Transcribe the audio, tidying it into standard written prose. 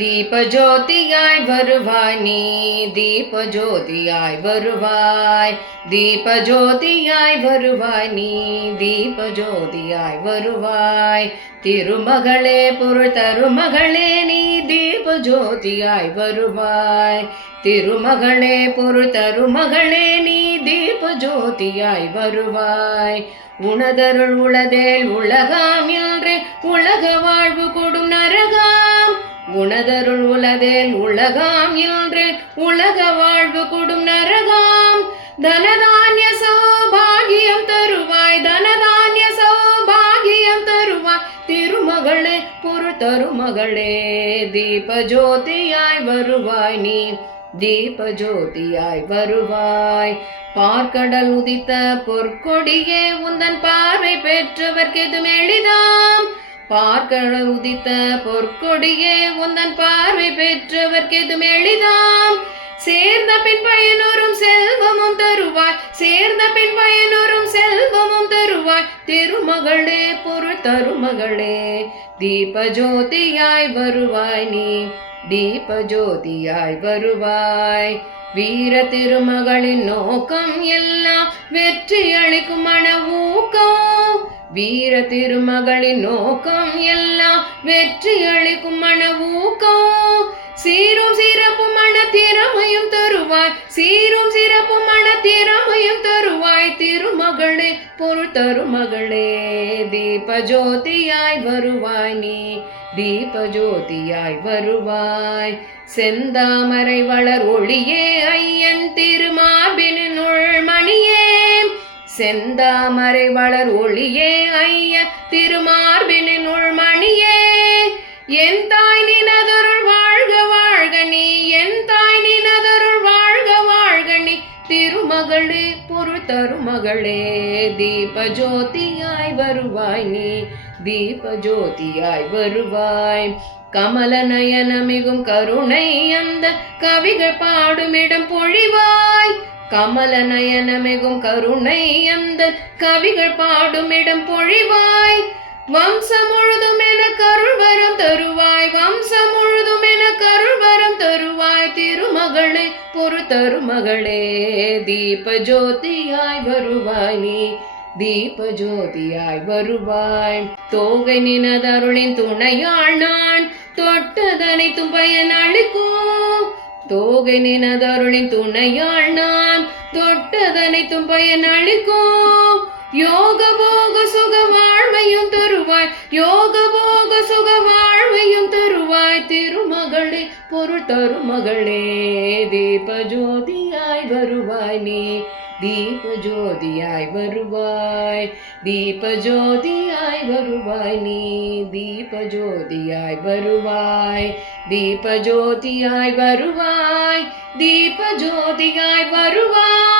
தீபஜோதியாய் வருவாய் நீ, தீபஜோதியாய் வருவாய், தீபஜோதியாய் வருவாய் நீ, தீபஜோதியாய் வருவாய். திருமகளே பொருள் தருமகளே நீ, தீபஜோதியாய் வருவாய். திருமகளே பொருள் தருமகளே நீ, தீபஜோதியாய் வருவாய். உனதருள் உளதேல் உலகாம் இன்று உலக வாழ்வு கொடும் நரகாம். உனதருள் உளதேல் உலகாம் இன்று உலக வாழ்வு கொடும் நரகாம். தனதான்ய சௌபாகியம் தருவாய், தனதான்ய சௌபாகியம் தருவாய். திருமகளே பொருள் தருமகளே, தீபஜோதியாய் வருவாய் நீ, தீபஜோதியாய் வருவாய். பார்க்கடல் உதித்த பொற்கொடியே உந்தன் பார்வை பெற்றவர்க்கெது எளிதாம். பார்க்கடல் உதித்த பொற்கொடியே உந்தன் பார்வை பெற்றவர்க்கெது எளிதாம். சேர்ந்த பின் பயனுறும் செல்வமும் தருவாய், சேர்ந்த பின் பயனுறும் செல்வமும் தருவாய். திருமகளே பொருள் தருமகளே, தீபஜோதியாய் வருவாய் நீ, தீபஜோதியாய் வருவாய். வீர திருமகளின் நோக்கம் எல்லாம் வெற்றி அளிக்கும் மன ஊக்கம். வீர திருமகளின் நோக்கம் எல்லாம் வெற்றி அளிக்கும் மன ஊக்கம். சீரும் சிறப்பும் மன திறமையும் தருவாய், சீரும் சிறப்பும் மன திறமையும் தருவாய். திருமகளே பொருள் தருமகளே, தீபஜோதியாய் வருவாய் நீ, தீபஜோதியாய் வருவாய். செந்தாமரை வளர் ஒளியே ஐயன் திருமார்பினுள் மணியே. செந்தாமரை வளர் ஒளியே ஐயன் திருமார்பினுள் மணியே. என் தாய் நினதருள் வாழ்க வாழ்க நீ, என் தாய் நினதருள் வாழ்க வாழ்க நீ. திருமகளே பொருள் தருமகளே, தீபஜோதியாய் வருவாய் நீ, தீபஜோதியாய் வருவாய். கமல நயனமிகும் கருணை அந்த கவிகள் பாடுமிடம் பொழிவாய். கமல நயனமிகும் கருணை அந்த கவிகள் பாடுமிடம் பொழிவாய். வம்சம் முழுதும் என கருள் வரம் தருவாய், வம்சம் முழுதும் என கருள் வரம் தருவாய். திருமகளே பொருள் தருமகளே, தீபஜோதியாய் வருவாய் நீ, தீபஜோதியாய் வருவாய். தோகை நினதருளின் துணையாள் நான், தொட்டதனைத்தும் பயன் அளிக்கும். தோகை நினதருளின் துணையாள் நான், தொட்டதனைத்தும் பயன் அளிக்கும். யோக போக சுக வாழ்வையும் தருவாய், யோக போக சுக வாழ்வையும் தருவாய். திருமகளே பொருள் தருமகளே, தீபஜோதியாய் வருவாய் நீ, தீபஜோதியாய் வருவாய். தீபஜோதியாய் வருவாய் நீ, தீபஜோதியாய் வருவாய். தீபஜோதியாய் வருவாய், தீபஜோதியாய் வருவாய்.